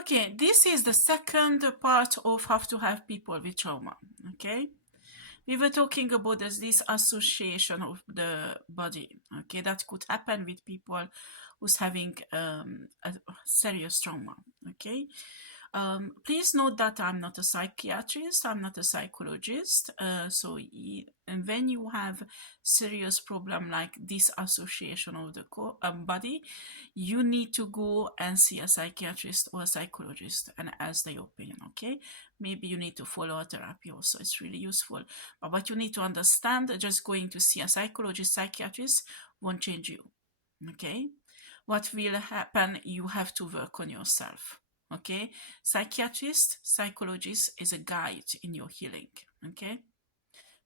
Okay, this is the second part of how to help people with trauma. Okay, we were talking about this association of the body. Okay, that could happen with people who's having a serious trauma. Okay, please note that I'm not a psychiatrist, I'm not a psychologist. And when you have serious problem like disassociation of the body, you need to go and see a psychiatrist or a psychologist and ask their opinion. Okay, maybe you need to follow a therapy also. It's really useful. But what you need to understand, just going to see a psychologist, psychiatrist won't change you. Okay, what will happen? You have to work on yourself. Okay, psychiatrist, psychologist is a guide in your healing. Okay,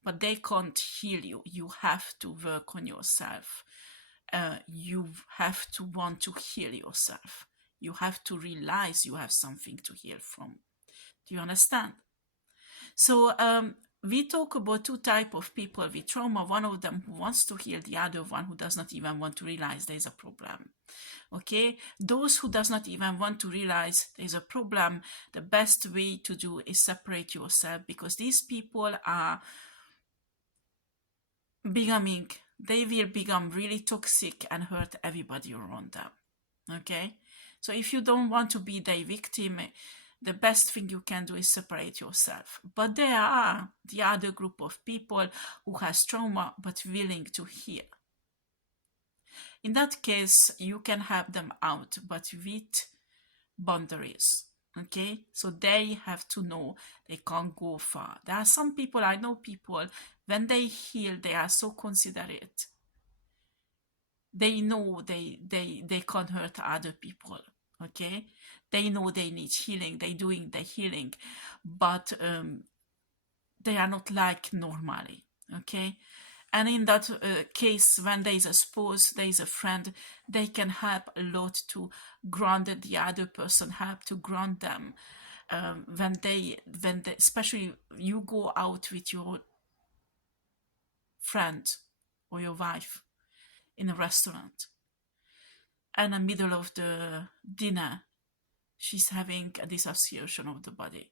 but they can't heal you. You have to work on yourself. You have to want to heal yourself. You have to realize you have something to heal from. Do you understand? So we talk about two types of people with trauma. One of them who wants to heal, the other one who does not even want to realize there's a problem. Okay, those who does not even want to realize there's a problem, the best way to do is separate yourself, because these people are becoming, they will become really toxic and hurt everybody around them. Okay, so if you don't want to be the victim, the best thing you can do is separate yourself. But there are the other group of people who has trauma but willing to heal. In that case, you can help them out, but with boundaries. Okay, so they have to know they can't go far. There are some people, I know people, when they heal, they are so considerate. They know they can't hurt other people. Okay, they know they need healing, they're doing the healing, but they are not like normally. Okay, and in that case, when there is a spouse, there is a friend, they can help a lot to ground the other person, help to ground them. When they, especially you go out with your friend or your wife in a restaurant, and in the middle of the dinner, she's having a dissociation of the body.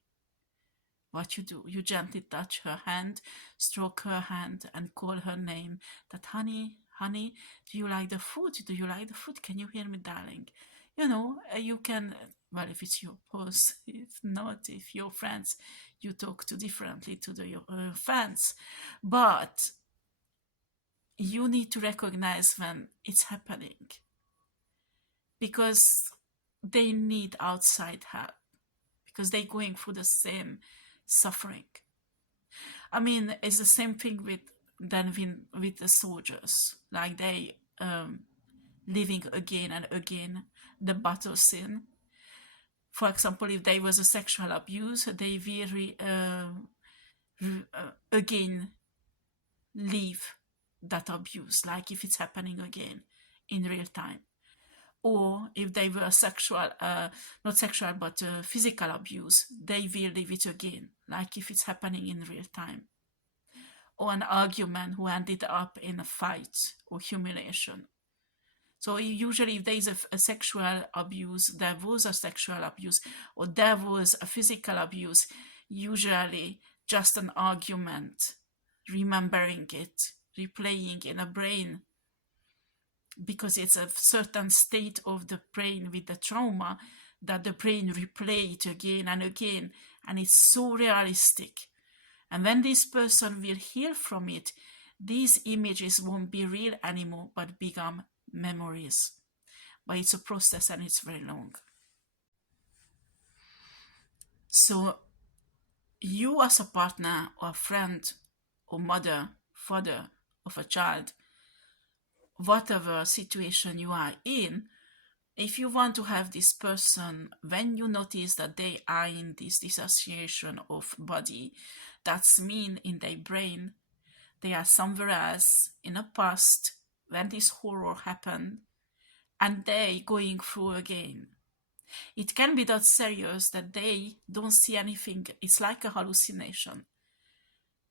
What you do, you gently touch her hand, stroke her hand, and call her name. That, honey, honey, do you like the food? Do you like the food? Can you hear me, darling? You know, you can, well, if it's your boss, if not, if your friends, you talk to differently to your fans. But you need to recognize when it's happening, because they need outside help, because they're going through the same suffering. I mean, it's the same thing with the soldiers, like they living again and again the battle scene. For example, if there was a sexual abuse, they will again leave that abuse, like if it's happening again in real time. Or if they were sexual, not sexual, but physical abuse, they will leave it again, like if it's happening in real time. Or an argument who ended up in a fight or humiliation. So usually if there is a sexual abuse, there was a sexual abuse, or there was a physical abuse, usually just an argument, remembering it, replaying in a brain, because it's a certain state of the brain with the trauma that the brain replay it again and again, and it's so realistic. And when this person will heal from it, these images won't be real anymore, but become memories. But it's a process and it's very long. So you as a partner or a friend or mother, father of a child, whatever situation you are in, if you want to have this person, when you notice that they are in this dissociation of body, that's mean in their brain, they are somewhere else in the past when this horror happened, and they going through again. It can be that serious that they don't see anything. It's like a hallucination.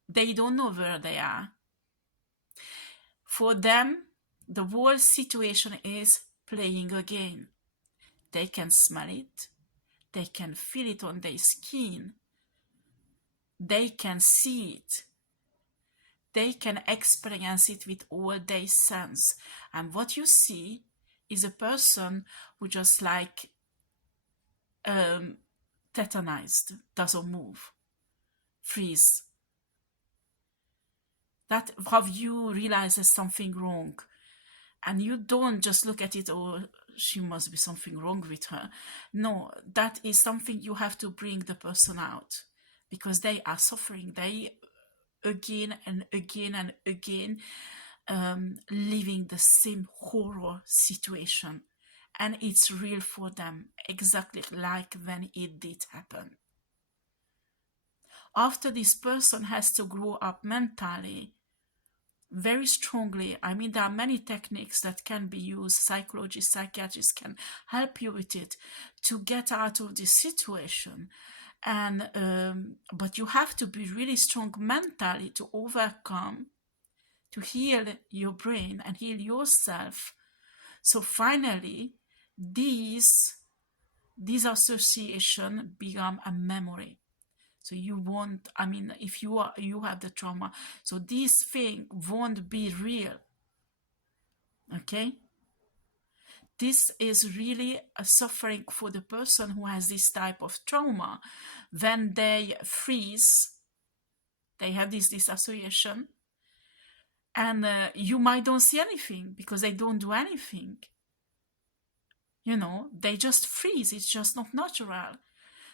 They don't know where they are. For them, the whole situation is playing again. They can smell it, They can feel it on their skin. They can see it. They can experience it with all their sense. And what you see is a person who just like tetanized, doesn't move, freeze. That how you realize there's something wrong. And you don't just look at it, oh, she must be something wrong with her. No, that is something you have to bring the person out, because they are suffering. They again and again and again living the same horror situation, and it's real for them, exactly like when it did happen. After this person has to grow up mentally very strongly. I mean, there are many techniques that can be used. Psychologists, psychiatrists can help you with it to get out of this situation. And but you have to be really strong mentally to overcome, to heal your brain and heal yourself. So finally, these association become a memory. So you won't, I mean, if you have the trauma, so this thing won't be real. Okay? This is really a suffering for the person who has this type of trauma. When they freeze, they have this disassociation, and you might don't see anything because they don't do anything. You know, they just freeze. It's just not natural.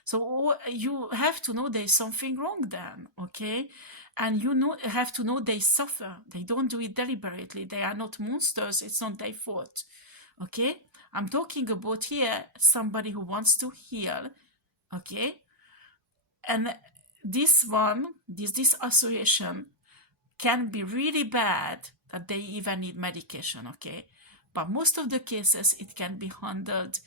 So you have to know there's something wrong then, okay? And you have to know they suffer. They don't do it deliberately. They are not monsters. It's not their fault, okay? I'm talking about here somebody who wants to heal, okay? And this association can be really bad that they even need medication, okay? But most of the cases it can be handled.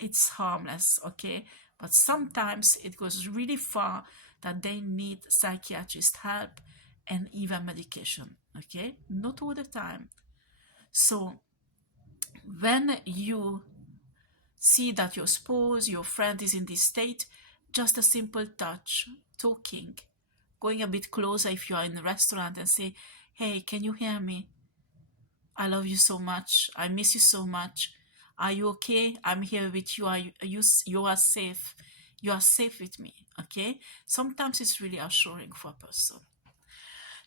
It's harmless, okay? But sometimes it goes really far that they need psychiatrist help and even medication, okay? Not all the time. So when you see that your spouse, your friend is in this state, just a simple touch, talking, going a bit closer if you are in a restaurant and say, hey, can you hear me? I love you so much. I miss you so much. Are you okay? I'm here with you. You are safe. You are safe with me, okay? Sometimes it's really assuring for a person.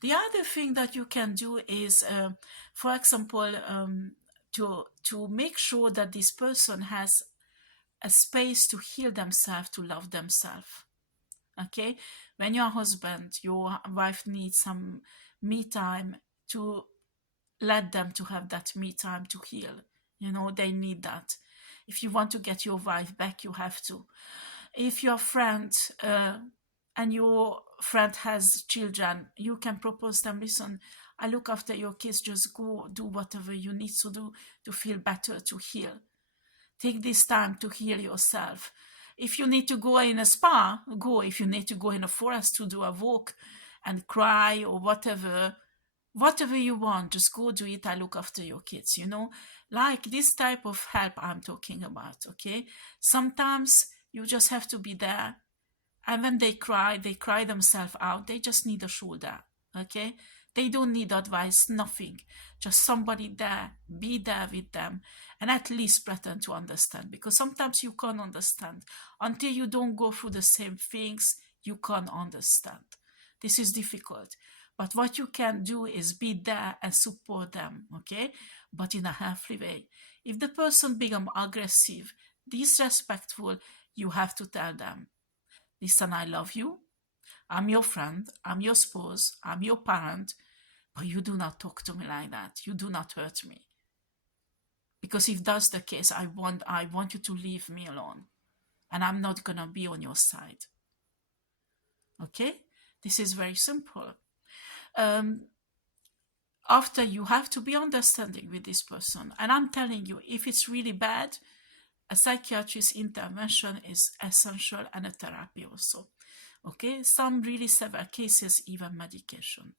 The other thing that you can do is, for example, to make sure that this person has a space to heal themselves, to love themselves. Okay? When your husband, your wife needs some me time, to let them to have that me time to heal. You know, they need that. If you want to get your wife back, you have to. If your friend and your friend has children, you can propose them, listen, I look after your kids, just go do whatever you need to do to feel better, to heal. Take this time to heal yourself. If you need to go in a spa, go. If you need to go in a forest to do a walk and cry or whatever you want, just go do it. I look after your kids, you know, like this type of help I'm talking about, okay? Sometimes you just have to be there. And when they cry themselves out. They just need a shoulder, okay? They don't need advice, nothing. Just somebody there, be there with them, and at least pretend to understand. Because sometimes you can't understand. Until you don't go through the same things, you can't understand. This is difficult. But what you can do is be there and support them, okay? But in a healthy way. If the person becomes aggressive, disrespectful, you have to tell them, listen, I love you. I'm your friend. I'm your spouse. I'm your parent. But you do not talk to me like that. You do not hurt me. Because if that's the case, I want you to leave me alone. And I'm not going to be on your side. Okay? This is very simple. After, you have to be understanding with this person. And I'm telling you, if it's really bad, a psychiatrist intervention is essential, and a therapy also. Okay? Some really severe cases, even medication.